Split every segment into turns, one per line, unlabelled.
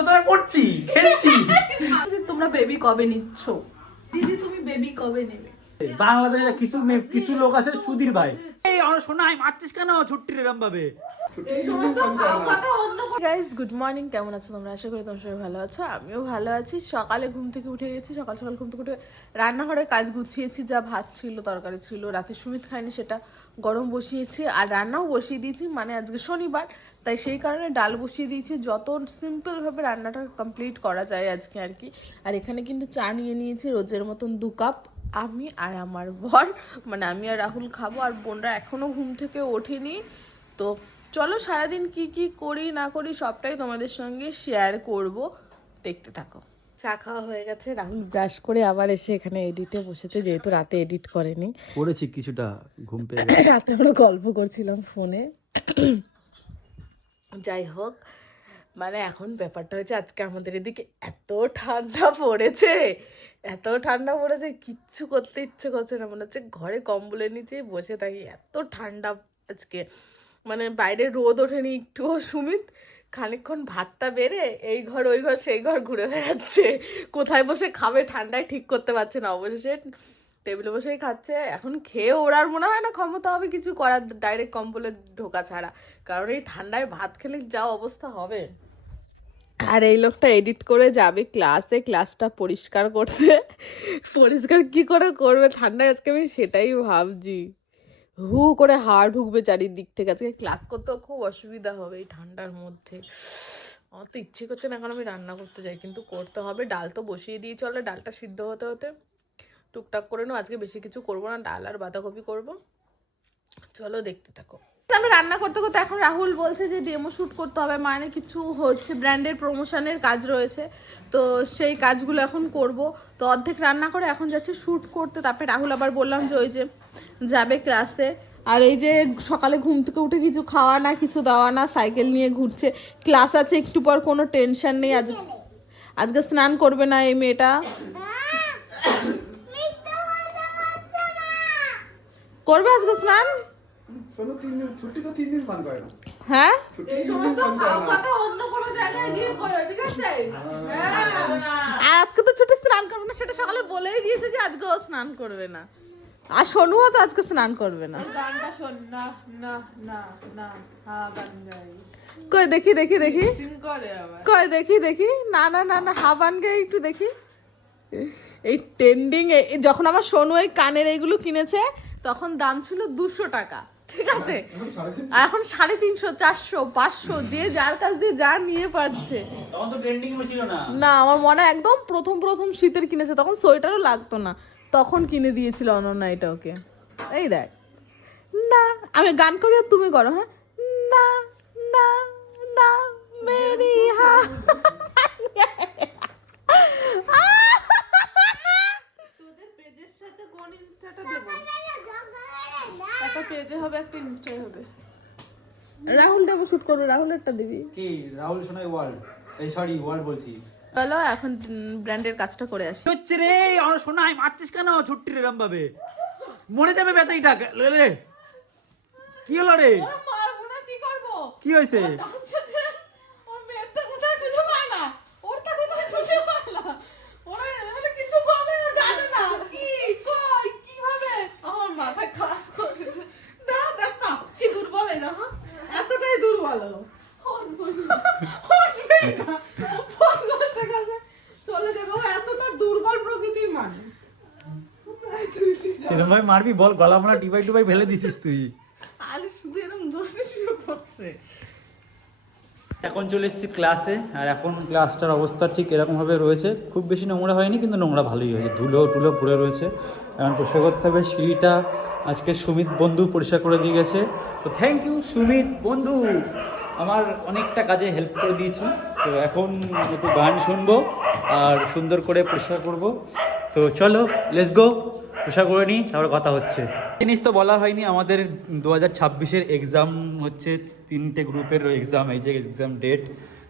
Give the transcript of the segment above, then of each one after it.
তোরা করছি খেলছি।
তোমরা বেবি কবে নিচ্ছ? দিদি তুমি বেবি কবে নেবে?
বাংলাদেশে কিছু কিছু লোক আছে সুধীর ভাই। এই শোনা শোনাই মারছিস কেন? ছুট্টির এরম ভাবে।
গাইস গুড মর্নিং কেমন আছো তোমরা? আশা করি তোমরা সবাই ভালো আছো। আমিও ভালো আছি। সকালে ঘুম থেকে উঠে গেছি। সকাল সকাল ঘুম থেকে উঠে রান্নাঘরে কাজ গুছিয়েছি। যা ভাত ছিল তরকারি ছিল রাতে সুমিত খায়নি সেটা গরম বসিয়েছি। আর রান্নাও বসিয়ে দিয়েছি মানে আজকে শনিবার। তাই সেই কারণে ডাল বসিয়ে দিয়েছি। যত সিম্পল ভাবে রান্নাটা কমপ্লিট করা যায় আজকে আর কি। আর এখানে কিন্তু চা নিয়ে নিয়েছি। রোজের মতন দু কাপ। আমি আর আমার বর মানে আমি আর রাহুল খাব। আর বোনরা এখনও ঘুম থেকে ওঠেনি। তো চলো সারাদিন কি কি করি না করি সবটাই তোমাদের সঙ্গে শেয়ার করব। দেখতে থাকো। চা খাওয়া হয়ে গেছে রাহুল ব্রাশ করে আবার এসে এখানে এডিটে বসেছে যেহেতু রাতে এডিট করেনি।
পড়েছি কিছুটা ঘুম পেয়ে
রাতে আমরা গল্প করছিলাম ফোনে যাই হোক মানে এখন ব্যাপারটা হচ্ছে আজকে আমাদের এদিকে এত ঠান্ডা পড়েছে এত ঠান্ডা পড়েছে কিচ্ছু করতে ইচ্ছে করছে না। মনে হচ্ছে ঘরে কম্বলের নিচেই বসে থাকি এত ঠান্ডা আজকে। মানে বাইরে রোদ ওঠেনি একটুও সুমিত, খানিকক্ষণ ভাতটা বেড়ে এই ঘর, ওই ঘর, সেই ঘর ঘুরে বেড়াচ্ছে। কোথায় বসে খাবে ঠান্ডায় ঠিক করতে পারছে না, অবশেষে টেবিলে বসেই খাচ্ছে। এখন খেয়ে ওরার মনে হয় না ক্ষমতা হবে কিছু করার ডাইরেক্ট কম্বলে ঢোকা ছাড়া। কারণ এই ঠান্ডায় ভাত খেলে যা অবস্থা হবে। আর এই লোকটা এডিট করে যাবে ক্লাসে ক্লাসটা পরিষ্কার করতে। পরিষ্কার কি করে করবে? ঠান্ডায় আজকে আমি সেটাই ভাবছি। হু করে হাড় ঢুকবে চারিদিক থেকে। আজকে ক্লাস করতেও খুব অসুবিধা হবে এই ঠান্ডার মধ্যে। আমার তো ইচ্ছে করছে না এখন আমি রান্না করতে যাই, কিন্তু করতে হবে। ডাল তো বসিয়ে দিয়ে চলে ডালটা সিদ্ধ হতে হতে টুকটাক করে নেব। আজকে বেশি কিছু করব না, ডাল আর বাঁধাকপি করব। চলো দেখতে থাকো। আমি রান্না করতে করতে এখন রাহুল বলছে যে ডেমো শ্যুট করতে হবে মানে কিছু হচ্ছে ব্র্যান্ডের প্রমোশনের কাজ রয়েছে। তো সেই কাজগুলো এখন করব। তো অর্ধেক রান্না করে এখন যাচ্ছে শ্যুট করতে। তারপরে রাহুল আবার বললাম যে ওই যে যাবে ক্লাসে। আর এই যে সকালে ঘুম থেকে উঠে কিছু খাওয়া না কিছু দেওয়া না সাইকেল নিয়ে ঘুরছে। ক্লাস আছে একটু পর কোনো টেনশন নেই। আজ আজকে স্নান করবে না এই মেয়েটা। করবে আজকে স্নান?
শোনো তিন দিন ছুটি তো তিন দিন স্নান করে না।
হ্যাঁ?
করে না।
আর আজকে তো ছুটি স্নান করবে না সেটা সকালে বলেই দিয়েছে যে আজকে ও স্নান করবে না। আর সোনুও তো আজকে স্নান করবে না।
গানটা না না না না হা গান গাই।
কই দেখি দেখি দেখি। কই দেখি দেখি। না না না না হাবান গে একটু দেখি। এই ট্রেন্ডিং যখন আমার সোনু এই কানের এইগুলো কিনেছে তখন দাম ছিল দুশো টাকা ঠিক আছে? আর এখন সাড়ে তিনশো চারশো পাঁচশো যে যার কাছ দিয়ে যা নিয়ে পারছে।
তখন তো ট্রেন্ডিং ছিল না।
না আমার মনে হয় একদম প্রথম প্রথম শীতের কিনেছে তখন সোয়েটারও লাগতো না। তখন কিনে দিয়েছিল অনন্যা এটা ওকে। এই দেখ। না আমি গান করি আর তুমি করো হ্যাঁ? না না না মেরি হা। পেজের সাথে কোন ইনস্টাটা দেবো একটা পেজে হবে একটা ইনস্টায় হবে। রাহুল দেবো শুট করব রাহুলেরটা দিবি।
কি? রাহুল সোনাই ওয়ার্ল্ড এই সরি ওয়ার্ল্ড বলছি।
চলো এখন ব্র্যান্ডের কাজটা করে আসি।
হচ্ছে রে আমার শোনাই মারছিস কেন? ছুট্টির এরম ভাবে মরে যাবে ব্যাটারিটা রে। কি হলো রে?
মারবো না কি করব?
কি হয়েছে?
ওর মেয়েটা কোথায় খুঁজে পায় না ওরটা কোথায় খুঁজে পায় না ওরা মানে কিছু বলে না জানে না কি কই কীভাবে আমার মাথা কাজ করে না দেখা কি দুর্বল এই দেখো এতটাই দুর্বল ও। উঠবে না। ও ফোন করছে কাছে চলে যাবে ও এতটা দুর্বল প্রকৃতির মানুষ
এরম ভাবে মারবি বল গলা মারা টিপাই টুপাই ফেলে দিছিস তুই।
আর শুধু এরকম দোষে শুরু করছে।
এখন চলে এসেছি ক্লাসে আর এখন ক্লাসটার অবস্থা ঠিক এরকমভাবে রয়েছে। খুব বেশি নোংরা হয়নি কিন্তু নোংরা ভালোই হয়েছে। ধুলো টুলো পড়ে রয়েছে। এখন পরিষ্কার করতে হবে সিঁড়িটা আজকে সুমিত বন্ধু পরিষ্কার করে দিয়ে গেছে। তো থ্যাংক ইউ সুমিত বন্ধু। আমার অনেকটা কাজে হেল্প করে দিয়েছে। তো এখন একটু গান শুনব আর সুন্দর করে পরিষ্কার করব। তো চলো লেটস গো পরিষ্কার করে নিই তারপর কথা হচ্ছে। জিনিস তো বলা হয়নি, আমাদের দু হাজার ছাব্বিশের এক্সাম হচ্ছে, তিনটে গ্রুপের এক্সাম এই যে এক্সাম ডেট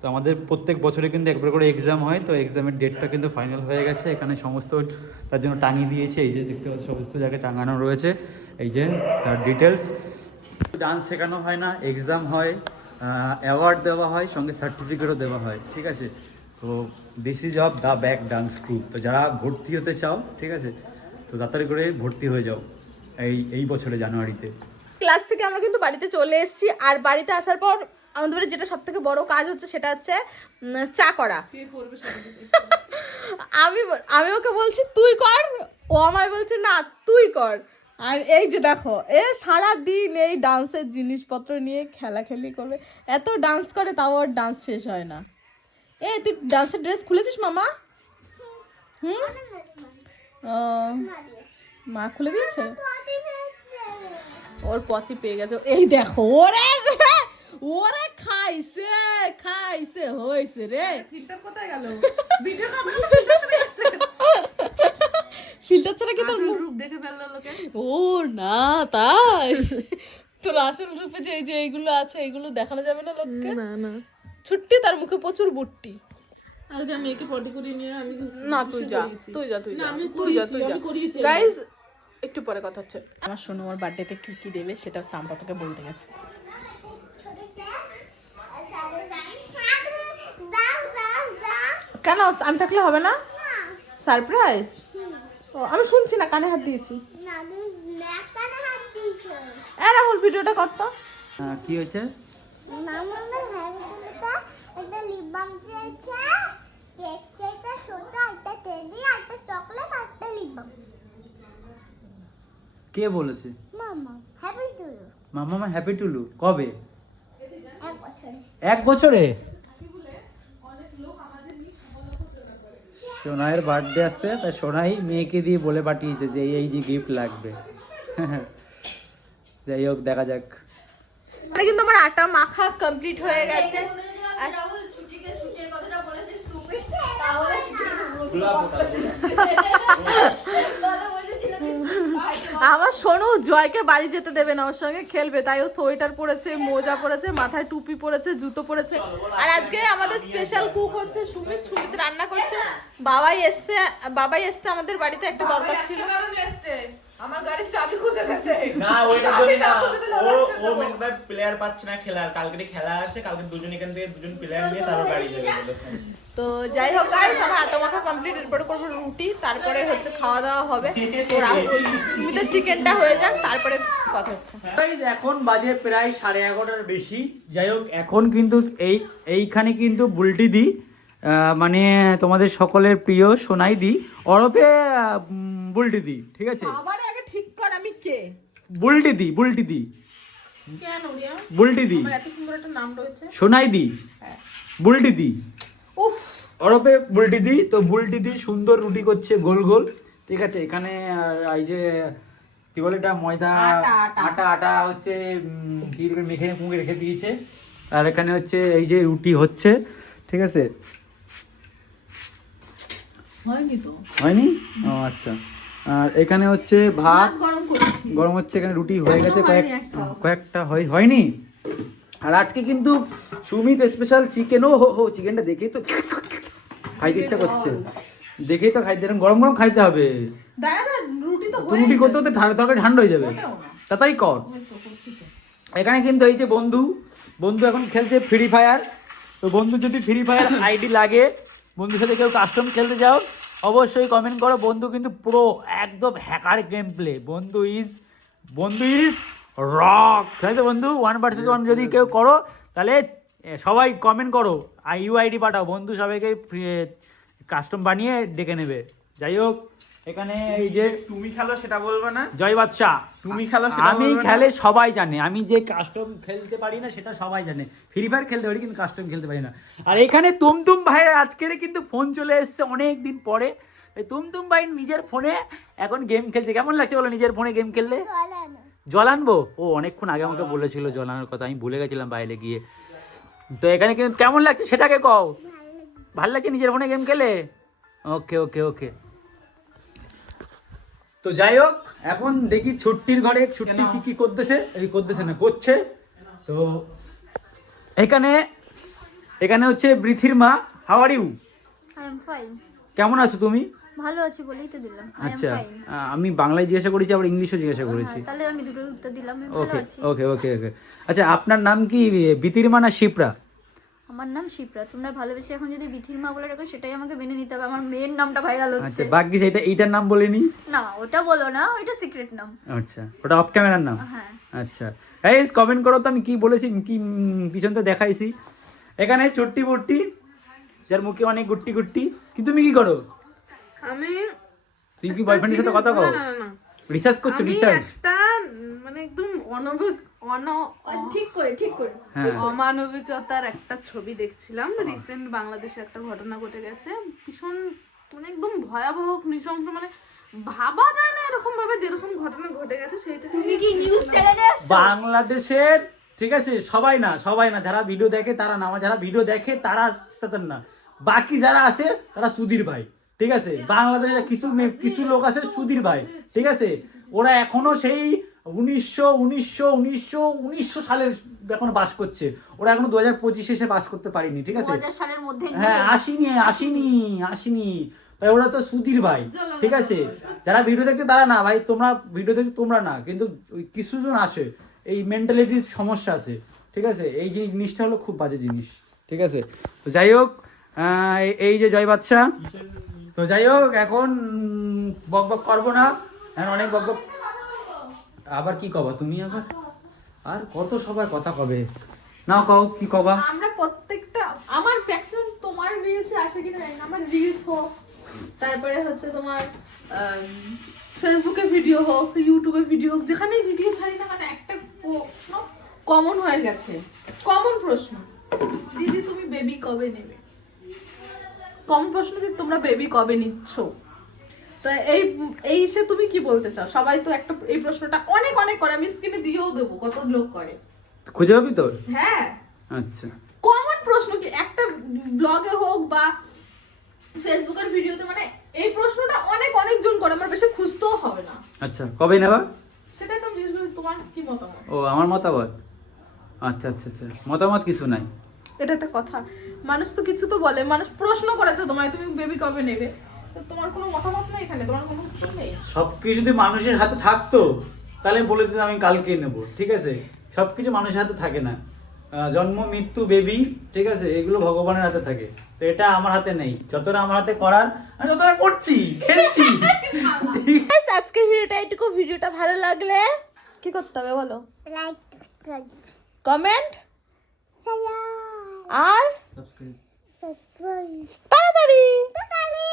তো আমাদের প্রত্যেক বছরে কিন্তু একবার করে এক্সাম হয়, তো এক্সামের ডেটটা কিন্তু ফাইনাল হয়ে গেছে। এখানে সমস্ত তার জন্য টাঙিয়ে দিয়েছে, এই যে দেখতে পাচ্ছি, সমস্ত জায়গায় টাঙানো রয়েছে। এই যে তার ডিটেলস ডান্স শেখানো হয় না এক্সাম হয় অ্যাওয়ার্ড দেওয়া হয়, সঙ্গে সার্টিফিকেটও দেওয়া হয়, ঠিক আছে? তো this is of the back dance group তো যারা ভর্তি হতে চাও ঠিক আছে? তো তাড়াতাড়ি করে ভর্তি হয়ে যাও এই এই বছরে জানুয়ারিতে।
ক্লাস থেকে আমরা কিন্তু বাড়িতে চলে এসেছি আর বাড়িতে আসার পর আমাদের বাড়ির যেটা সব থেকে বড় কাজ হচ্ছে সেটা হচ্ছে চা করা। আমি আমি ওকে বলছি তুই কর। ও আমায় বলছে না তুই কর। আর এই যে দেখো এ সারা দিন এই ডান্সের জিনিসপত্র নিয়ে খেলাখেলি করবে। এত ডান্স করে তাও আর ডান্স শেষ হয় না। এ তুই ডান্সের ড্রেস খুলেছিস মামা? হুম? ও, মা খুলে দিয়েছে? ওর পথই পেয়ে গেছে। এই দেখো ওরে ওরে খাইছে খাইছে হইছে রে।
ফিল্টার কোথায় গেল? ভিডিও
ফিল্টার ছাড়া কি তোর
রূপ দেখে ফেলল লোকে।
ও না তাই। তোর আসল রূপে যে এই যে এইগুলো আছে এইগুলো দেখানো যাবে না লোককে?
না না।
ছুট্টি তার মুখে প্রচুর বুট্টি।
আজকে আমি একে পটি করে নিয়ে আমি
না তুই যা তুই যা তুই যা তুই যা তুই যা। গাইস একটু পরে কথা হচ্ছে। আমার শোনো আমার বার্থডেতে কি কি দেবে সেটা তাম্পা তোকে বলতে গেছে। কেন? আমি থাকলে হবে না? সারপ্রাইজ ও আমি শুনছি না কানে হাত দিয়েছি। এ রাহুল ভিডিওটা করতো
কি হয়েছে
মামা হ্যান্ডগুলোটা একটা লিপ বাম চেয়েছে কেক চেয়েছে ছোট একটা টেডি একটা চকলেট একটা লিপ বাম
কে বলেছে?
মামা হ্যাপি টু ইউ
মামা মা হ্যাপি টুলু কবে?
এক বছর।
এক বছরে? সোনাইয়ের বার্থডে আসছে তাই সোনাই মেয়েকে দিয়ে বলে পাঠিয়েছে যে এই এই যে গিফট লাগবে। যাই হোক দেখা যাক।
মানে কিন্তু আমার আটা মাখা কমপ্লিট হয়ে গেছে। আমার সোনু জয়কে বাড়ি যেতে দেবে না ওর সঙ্গে খেলবে তাই ও সোয়েটার পরেছে মোজা পরেছে মাথায় টুপি পরেছে জুতো পরেছে। আর আজকে আমাদের স্পেশাল কুক হচ্ছে সুমিত সুমিত রান্না করছে। বাবাই এসছে বাবাই এসছে আমাদের বাড়িতে একটা দরকার ছিল।
আমার গাড়ির চাবি খুঁজে দিতে।
না ওইটা
না
ও ও মেনবার প্লেয়ার পাচ্ছে না খেলার কালকে খেলা আছে কালকে দুজন এখান থেকে দুজন প্লেয়ার নিয়ে তারপর গাড়ি যাবে বলেছে।
তো যাই হোক গাইস আমার আটা মাখা কমপ্লিট এরপরে করব রুটি তারপরে হচ্ছে খাওয়া দাওয়া হবে। তো রাহুল সুমিতের চিকেনটা হয়ে যাক তারপরে কথা হচ্ছে।
এখন বাজে প্রায় সাড়ে এগারোটার বেশি। যাই হোক এখন কিন্তু এই এইখানে কিন্তু বুলটি দি মানে তোমাদের সকলের প্রিয় সোনাই দি অরপে বুলটি দি ঠিক আছে?
আবার আগে ঠিক কর আমি কে?
বুলটি দি বুলটি দি।
কেন
বুলটি দি।
আমার এত সুন্দর একটা নাম রয়েছে।
সোনাই দি। বুলটি দি। অরপে বুলটি দি তো বুলটি দি সুন্দর রুটি করছে গোল গোল। ঠিক আছে এখানে এই যে কি বলে এটা ময়দা
আটা, আটা।
হচ্ছে কি মেখে মুখে রেখে দিয়েছে। আর এখানে হচ্ছে এই যে রুটি হচ্ছে ঠিক আছে?
হয়নি তো।
হয়নি? ও আচ্ছা। আর এখানে হচ্ছে ভাত
গরম করেছি।
গরম হচ্ছে এখানে রুটি হয়ে গেছে কয়েক কয়েকটা হয় হয়নি। আর আজকে কিন্তু সুমিত স্পেশাল চিকেন ও হো হো চিকেনটা দেখেই তো খাইতে ইচ্ছা করছে। দেখেই তো খাইতে এরকম গরম গরম খাইতে হবে।
রুটি
করতে করতে ঠান্ডা তরকারি ঠান্ডা হয়ে যাবে?
না।
কর। এখানে কিন্তু এই যে বন্ধু বন্ধু এখন খেলছে ফ্রি ফায়ার তো বন্ধু যদি ফ্রি ফায়ার আইডি লাগে বন্ধুর সাথে কেউ কাস্টম খেলতে যাও অবশ্যই কমেন্ট করো। বন্ধু কিন্তু পুরো একদম হ্যাকার গেম প্লে বন্ধু ইজ বন্ধু ইজ রক ঠিক আছে বন্ধু? ওয়ান ভার্সেস ওয়ান যদি কেউ করো তাহলে সবাই কমেন্ট করো। আর ইউআইডি পাঠাও। বন্ধু সবাইকে কাস্টম বানিয়ে ডেকে নেবে। যাই হোক এখানে এই যে
তুমি খেলো সেটা বলব না?
জয় বাদশাহ।
তুমি খেলো সেটা
আমি খেলে সবাই জানে। আমি যে কাস্টম খেলতে পারি না সেটা সবাই জানে। ফ্রি ফায়ার খেলতে পারি কিন্তু কাস্টম খেলতে পারি না। আর এখানে তুমতুম ভাইয়ের আজকের কিন্তু ফোন চলে এসেছে অনেক দিন পরে। এই তুমতুম ভাই নিজের ফোনে এখন গেম খেলছে। কেমন লাগছে বলো নিজের ফোনে গেম খেললে? জল আনব? ও অনেকক্ষণ আগে আমাকে বলেছিল জল আনার কথা। আমি ভুলে গেছিলাম বাইরে গিয়ে। তো এখানে কিন্তু কেমন লাগছে সেটাকে কও। ভালো লাগছে নিজের ফোনে গেম খেলে? ওকে ওকে ওকে তো যাই হোক এখন দেখি ছুট্টির ঘরে ছুট্টি কি কি করতেছে? এই করতেছে না করছে। তো এখানে এখানে হচ্ছে বৃথির মা how are you
I am fine
কেমন আছো তুমি?
ভালো আছি বলেই তো দিলাম।
আচ্ছা আমি বাংলায় জিজ্ঞাসা করেছি আবার ইংলিশও জিজ্ঞাসা করেছি।
তাহলে আমি দুটো উত্তর দিলাম
ওকে ওকে ওকে ওকে। আচ্ছা আপনার নাম কি? বিতির মা না শিপ্রা?
আমার নাম শিপ্রা তোমরা ভালোবেসে এখন যদি বিথির মা বলে রাখো সেটাই আমাকে মেনে নিতে হবে। আমার মেয়ের নামটা ভাইরাল
আচ্ছা
হচ্ছে।
বাকি সেটা এইটার নাম বলিনি?
না ওটা বলো না ওইটা সিক্রেট নাম।
আচ্ছা ওটা অফ ক্যামেরার নাম?
হ্যাঁ।
আচ্ছা। এই কমেন্ট করো তো আমি কি বলেছি কি পিছন তো দেখাইছি। এখানে ছোট্টি বুট্টি যার মুখে অনেক গুট্টি গুট্টি। কি তুমি কি করো?
আমি
তুমি কি বয়ফ্রেন্ডের সাথে কথা কও?
না, না, না।
রিসার্চ করছ রিসার্চ
একটা মানে একদম অনভিক অন
ঠিক করে ঠিক করে।
হ্যাঁ।
অমানবিকতার একটা ছবি দেখছিলাম রিসেন্ট বাংলাদেশে একটা ঘটনা ঘটে গেছে। ভীষণ মানে একদম ভয়াবহ নৃশংস মানে ভাবা যায় না এরকম ভাবে যেরকম ঘটনা ঘটে গেছে সেইটা
তুমি কি নিউজ চ্যানেলে
বাংলাদেশের ঠিক আছে সবাই না সবাই না যারা ভিডিও দেখে তারা না আমার যারা ভিডিও দেখে তারা সাথে না। বাকি যারা আছে তারা সুধীর ভাই। ঠিক আছে? বাংলাদেশে কিছু মে- কিছু লোক আছে সুধীর ভাই ঠিক আছে? ওরা এখনও সেই উনিশশো উনিশশো উনিশশো উনিশশো সালের এখন বাস করছে। ওরা এখনও দু হাজার পঁচিশে এসে বাস করতে পারিনি ঠিক আছে?
হাজার সালের মধ্যে
হ্যাঁ আসিনি আসিনি। আসিনি তাই ওরা তো সুধীর ভাই ঠিক আছে? যারা ভিডিও দেখছে তারা না ভাই তোমরা ভিডিও দেখছ তোমরা না কিন্তু কিছুজন আসে এই মেন্টালিটির সমস্যা আছে ঠিক আছে? এই যে জিনিসটা হলো খুব বাজে জিনিস ঠিক আছে? তো যাই হোক আহ, এই- যে জয় বাদশা তো যাই হোক, এখন বক বক করব না। এখন অনেক বক বক আবার কি কবা তুমি আবার? আর কত সবাই কথা কবে? না কও, কি কবা?
আমরা প্রত্যেকটা আমার ম্যাক্সিমাম তোমার রিলসে আসে কিনা জানি না, আমার রিলস হোক, তারপরে হচ্ছে তোমার ফেসবুকে ভিডিও হোক ইউটিউবে ভিডিও হোক, যেখানেই ভিডিও ছাড়ি না মানে একটা কমন হয়ে গেছে। কমন প্রশ্ন। দিদি, তুমি বেবি কবে নেবে? কমন প্রশ্ন যে তোমরা বেবি কবে নিচ্ছ? তো এই এই সে তুমি কি বলতে চাও? সবাই তো একটা এই প্রশ্নটা অনেক অনেক করে আমি স্ক্রিনে দিয়েও দেবো কত লোক করে।
খুঁজে পাবি তোর?
হ্যাঁ।
আচ্ছা।
কমন প্রশ্ন কি? একটা ব্লগে হোক বা ফেসবুকের ভিডিওতে মানে এই প্রশ্নটা অনেক অনেক জন করে আমার বেশি খুঁজতেও হবে না।
আচ্ছা কবে নেবা?
সেটাই তো আমি জিজ্ঞেস তোমার কি মতামত?
ও আমার মতামত? আচ্ছা আচ্ছা আচ্ছা। মতামত কিছু নাই।
এটা একটা কথা। মানুষ তো কিছু তো বলে মানুষ প্রশ্ন করেছে তোমায় তুমি বেবি কবে নেবে? তো তোমার কোনো মতামত নেই এখানে? তোমার কোনো কিছু নেই?
সবকিছু যদি মানুষের হাতে থাকতো তাহলে বলে দিতাম আমি কালকে নেব ঠিক আছে? সবকিছু মানুষের হাতে থাকে না। জন্ম মৃত্যু বেবি ঠিক আছে? এগুলো ভগবানের হাতে থাকে। তো এটা আমার হাতে নেই। যতটা আমার হাতে করার আমি ততটা করছি খেলছি।
আজকের ভিডিওটা এইটুকু ভিডিওটা ভালো লাগলে কি করতে হবে বলো?
লাইক
কমেন্ট আর
সাবস্ক্রাইব
তাড়াতাড়ি।
তাহলে